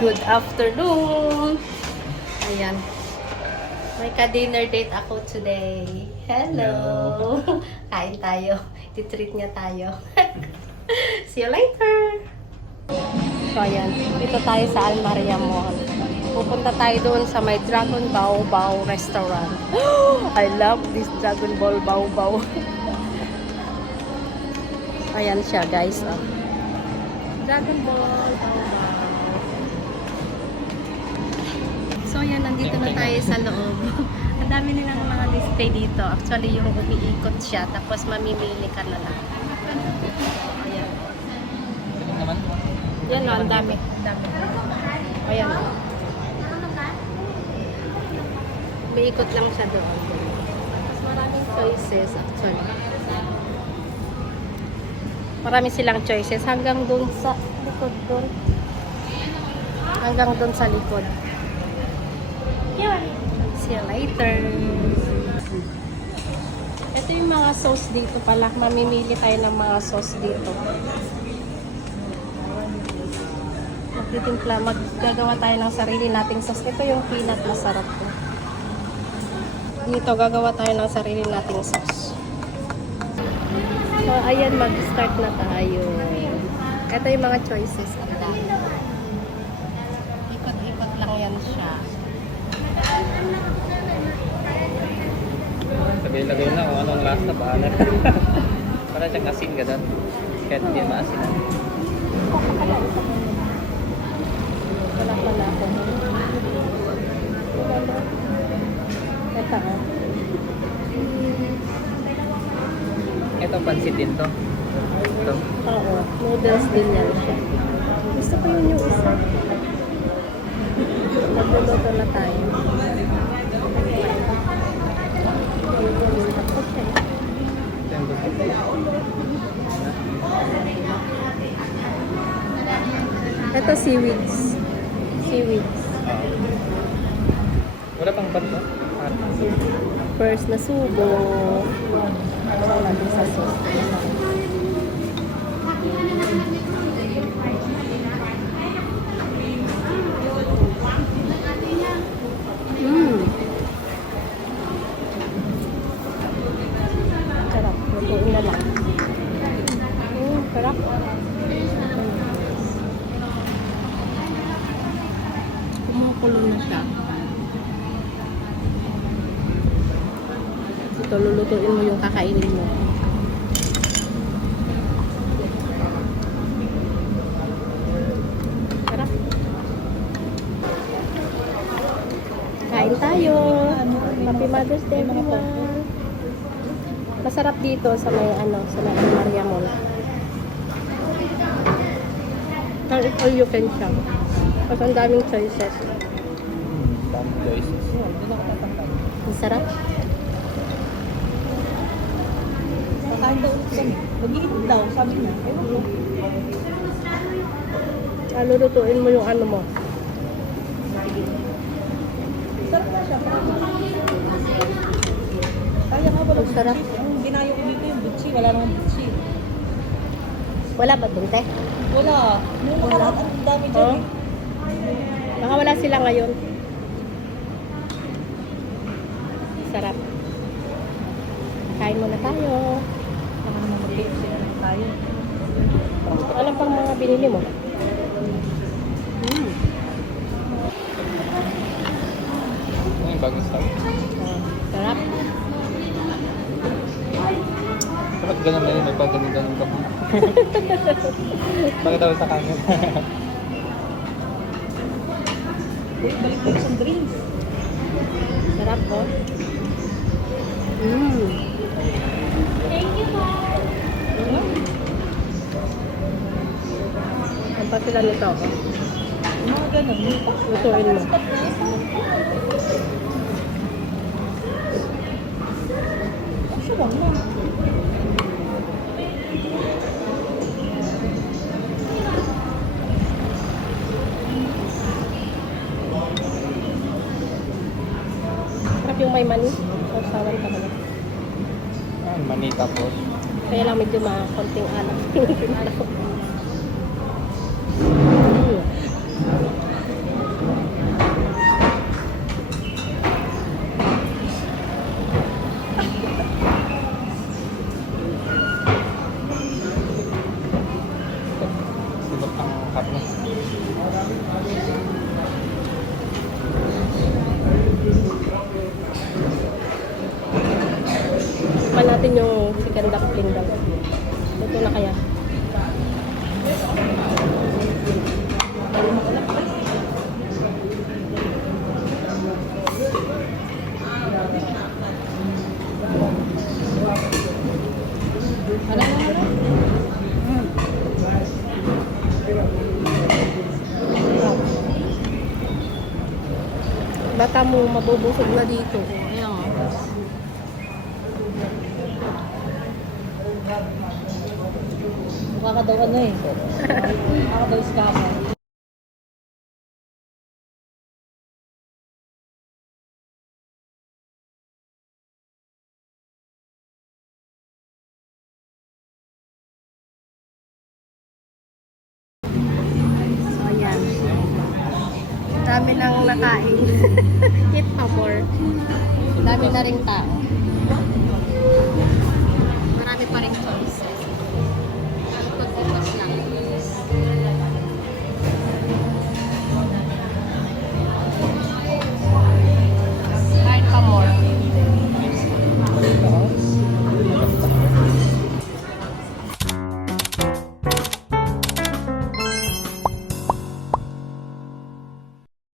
Good afternoon! Ayan. May ka-dinner date ako today. Hello! Kain tayo. Titreat niya tayo. See you later! So ayan, dito tayo sa Almaria Mall. Pupunta tayo doon sa may Dragon Bao Bao restaurant. I love this Dragon Ball Bao Bao. Ayan siya guys. Oh. Dragon Ball Bao Bao. So yan, nandito na tayo sa loob. Ang dami nilang mga display dito. Actually, yung umiikot siya. Tapos mamimili ka na lang. Ayan. Yan o, ang dami. Ayan o. Umiikot lang siya doon. Tapos maraming choices actually. Marami silang choices hanggang doon sa likod doon. Hanggang doon sa likod. See you later. Ito yung mga sauce dito pala. Mamimili tayo ng mga sauce dito. Maggagawa tayo ng sarili nating sauce. Ito yung peanut, masarap to. Dito gagawa tayo ng sarili nating sauce. So ayan, mag-start na tayo. Ito yung mga choices. Ikot-ikot lang yan siya. Lagay na kung anong lasa ba. Para siyang asin ka doon. Kahit hindi maasin. Wala pala ako. Ito ah. Ito pansit din to. Ito. Oo, noodles din yan siya. Gusto ko yun yung isa. Magluluto na tayo. Ito seaweeds. Seaweeds. Wala pang bato. First na subo. Wala natin sa sauce. Sarap. Lutuin na lang. Sarap. Kumukulo na siya. Ito, lulutuin mo yung kakainin mo. Sarap. Kain tayo. Happy Mother's Day, everyone. Masarap dito sa may sa may Almaria Mall. All you can shop. Kasi ang daming choices. Daming choices. Ang sarap. Kakain daw ulit kami. Mag-iinit daw, sabi niya. Ewan ko. Lulutuin mo yung ano mo. Sarap na siya. Kaya nga wala. Ang sarap. Ang ginayo ko dito yung butchi. Wala namang butchi. Wala ba dun, te? Wala. Nung nakaraan, ang dami dyan. Oh? Baka wala sila ngayon. Sarap. Kain muna tayo. Baka naman mag-KFC na lang tayo. Ano pang mga binili mo? Yung bagong stock. Sarap. Bakit ganun na yun? May pag-ganun ka. Bakit daw sa kanin? Balik tayo sa drinks. Sarap, oh. Ang pa sila nito, oh. Mga ganun. Lutuin mo. Siya lang na. Sarap yung may mani. Sausawan ka naman. Mani tapos. Kaya lang medyo konting alam. Baka mo mabubusog na dito. Ayan. Mukha ka daw ano eh. Mukha ka daw scammer. So, ayan. Dami nang nakain. Eat pa more. Dami na ring tao.